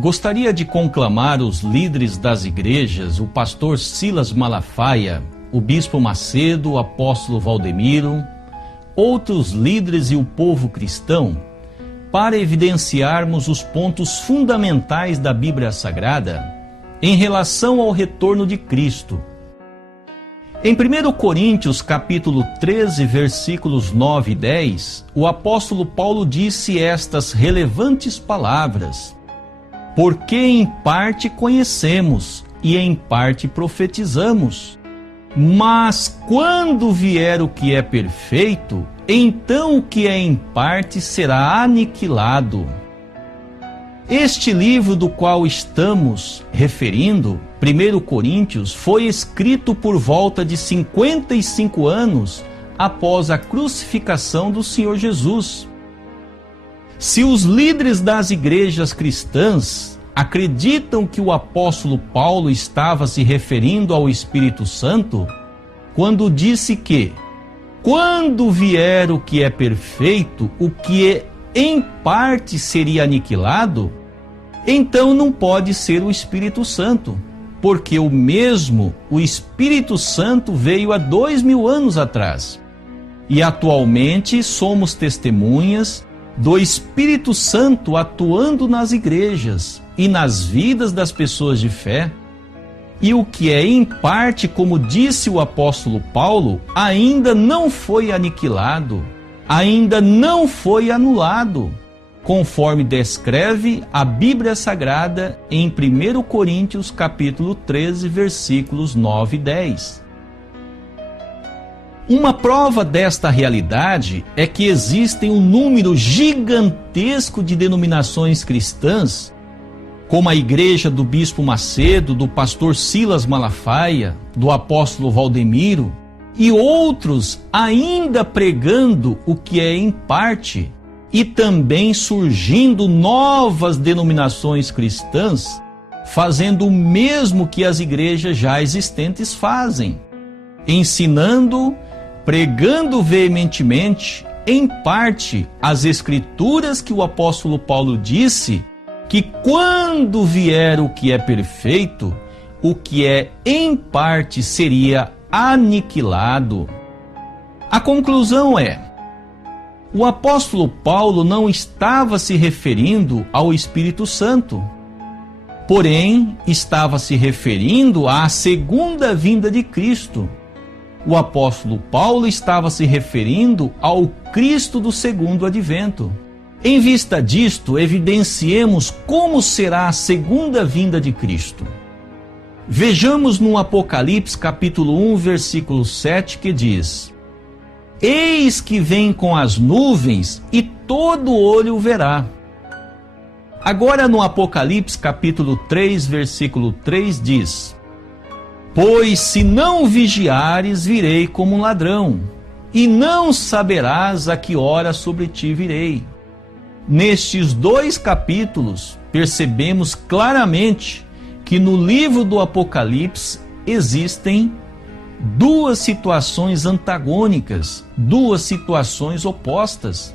Gostaria de conclamar os líderes das igrejas, o pastor Silas Malafaia, o bispo Macedo, o apóstolo Valdemiro, outros líderes e o povo cristão, para evidenciarmos os pontos fundamentais da Bíblia Sagrada em relação ao retorno de Cristo. Em 1 Coríntios capítulo 13, versículos 9 e 10, o apóstolo Paulo disse estas relevantes palavras: porque em parte conhecemos e em parte profetizamos, mas quando vier o que é perfeito, então o que é em parte será aniquilado. Este livro do qual estamos referindo, 1 Coríntios, foi escrito por volta de 55 anos após a crucificação do Senhor Jesus. Se os líderes das igrejas cristãs acreditam que o apóstolo Paulo estava se referindo ao Espírito Santo, quando disse que, quando vier o que é perfeito, o que em parte seria aniquilado, então não pode ser o Espírito Santo, porque o Espírito Santo veio há 2000 anos atrás. E atualmente somos testemunhas do Espírito Santo atuando nas igrejas e nas vidas das pessoas de fé. E o que é em parte, como disse o apóstolo Paulo, ainda não foi aniquilado, ainda não foi anulado, conforme descreve a Bíblia Sagrada em 1 Coríntios capítulo 13, versículos 9 e 10. Uma prova desta realidade é que existem um número gigantesco de denominações cristãs, como a igreja do bispo Macedo, do pastor Silas Malafaia, do apóstolo Valdemiro, e outros ainda pregando o que é em parte, e também surgindo novas denominações cristãs, fazendo o mesmo que as igrejas já existentes fazem, ensinando, pregando veementemente, em parte, as escrituras que o apóstolo Paulo disse, que quando vier o que é perfeito, o que é em parte seria aniquilado. A conclusão é: o apóstolo Paulo não estava se referindo ao Espírito Santo, porém estava se referindo à segunda vinda de Cristo. O apóstolo Paulo estava se referindo ao Cristo do segundo advento. Em vista disto, evidenciemos como será a segunda vinda de Cristo. Vejamos no Apocalipse capítulo 1, versículo 7, que diz: eis que vem com as nuvens e todo olho o verá. Agora no Apocalipse capítulo 3, versículo 3 diz: pois se não vigiares, virei como um ladrão, e não saberás a que hora sobre ti virei. Nestes dois capítulos, percebemos claramente que no livro do Apocalipse existem duas situações antagônicas, duas situações opostas.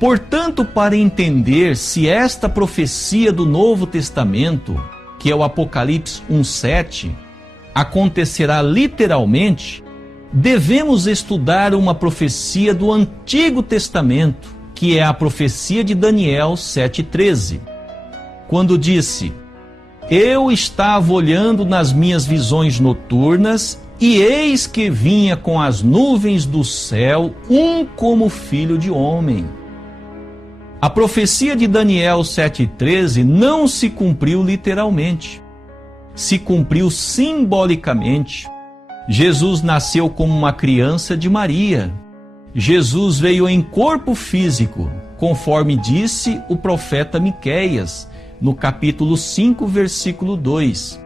Portanto, para entender se esta profecia do Novo Testamento, que é o Apocalipse 1:7, acontecerá literalmente, devemos estudar uma profecia do Antigo Testamento, que é a profecia de Daniel 7:13, quando disse: eu estava olhando nas minhas visões noturnas, e eis que vinha com as nuvens do céu um como filho de homem. A profecia de Daniel 7:13 não se cumpriu literalmente, se cumpriu simbolicamente. Jesus nasceu como uma criança de Maria. Jesus veio em corpo físico, conforme disse o profeta Miqueias, no capítulo 5, versículo 2.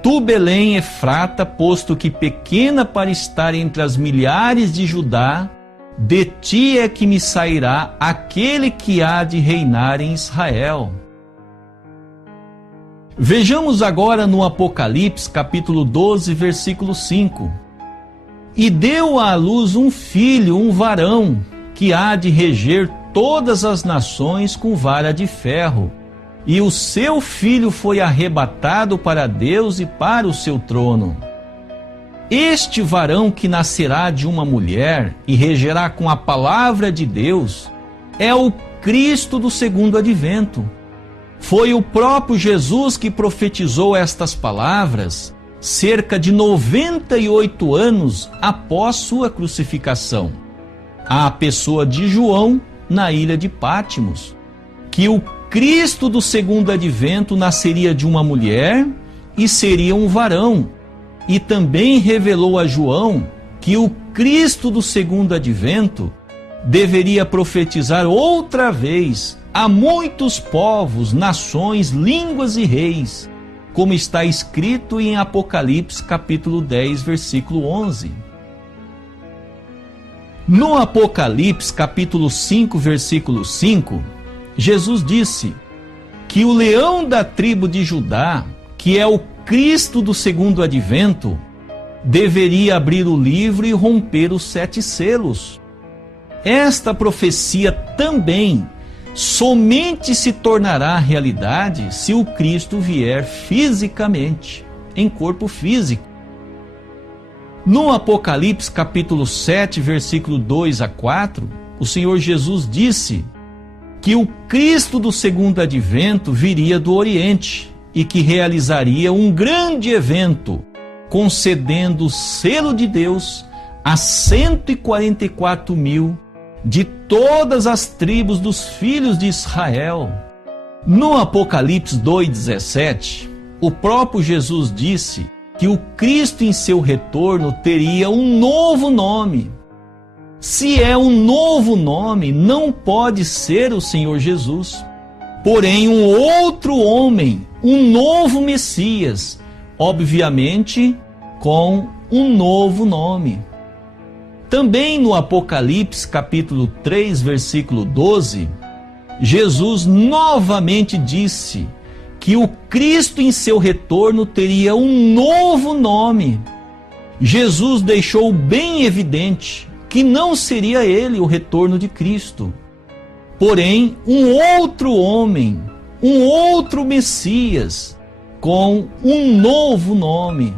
Tu, Belém, Efrata, posto que pequena para estar entre as milhares de Judá, de ti é que me sairá aquele que há de reinar em Israel. Vejamos agora no Apocalipse, capítulo 12, versículo 5. E deu à luz um filho, um varão, que há de reger todas as nações com vara de ferro, e o seu filho foi arrebatado para Deus e para o seu trono. Este varão que nascerá de uma mulher e regerá com a palavra de Deus é o Cristo do segundo advento. Foi o próprio Jesus que profetizou estas palavras cerca de 98 anos após sua crucificação, à pessoa de João na ilha de Pátimos, que o Cristo do segundo advento nasceria de uma mulher e seria um varão, e também revelou a João que o Cristo do segundo advento deveria profetizar outra vez a muitos povos, nações, línguas e reis, como está escrito em Apocalipse capítulo 10, versículo 11. No Apocalipse capítulo 5, versículo 5, Jesus disse que o leão da tribo de Judá, que é o Cristo do segundo advento, deveria abrir o livro e romper os 7 selos. Esta profecia também somente se tornará realidade se o Cristo vier fisicamente, em corpo físico. No Apocalipse capítulo 7, versículo 2 a 4, o Senhor Jesus disse que o Cristo do segundo advento viria do Oriente e que realizaria um grande evento, concedendo o selo de Deus a 144 mil de todas as tribos dos filhos de Israel. No Apocalipse 2,17, o próprio Jesus disse que o Cristo em seu retorno teria um novo nome. Se é um novo nome, não pode ser o Senhor Jesus, porém um outro homem, um novo Messias, obviamente com um novo nome. Também no Apocalipse capítulo 3, versículo 12, Jesus novamente disse que o Cristo em seu retorno teria um novo nome. Jesus deixou bem evidente que não seria ele o retorno de Cristo, porém um outro homem, um outro Messias, com um novo nome.